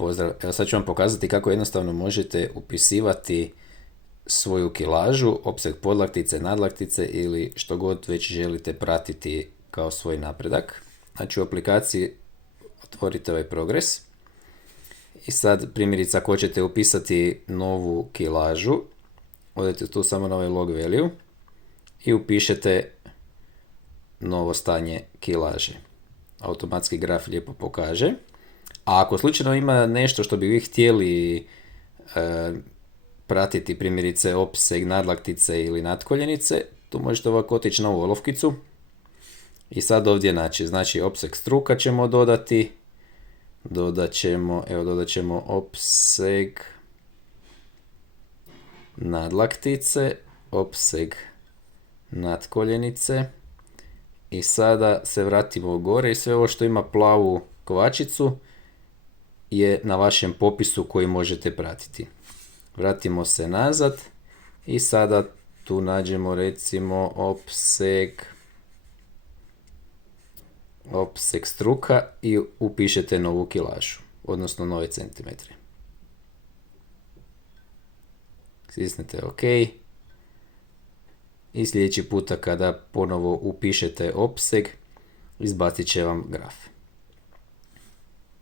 Pozdrav. Evo sad ću vam pokazati kako jednostavno možete upisivati svoju kilažu, opseg podlaktice, nadlaktice ili što god već želite pratiti kao svoj napredak. Znači u aplikaciji otvorite ovaj progres i sad primjerice ako hoćete upisati novu kilažu, odete tu samo na ovaj log value i upišete novo stanje kilaže. Automatski graf lijepo pokaže. A ako slučajno ima nešto što bi vi htjeli pratiti, primjerice opseg nadlaktice ili nadkoljenice, tu možete ovako otići na ovu olovkicu i sad ovdje znači opseg struka ćemo dodati, dodat ćemo opseg nadlaktice, opseg nadkoljenice i sada se vratimo gore i sve ovo što ima plavu kvačicu je na vašem popisu koji možete pratiti. Vratimo se nazad i sada tu nađemo recimo opseg struka i upišete novu kilažu, odnosno nove centimetre. Stisnete OK i sljedeći puta kada ponovo upišete opseg, izbacit će vam graf.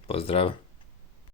Pozdrav!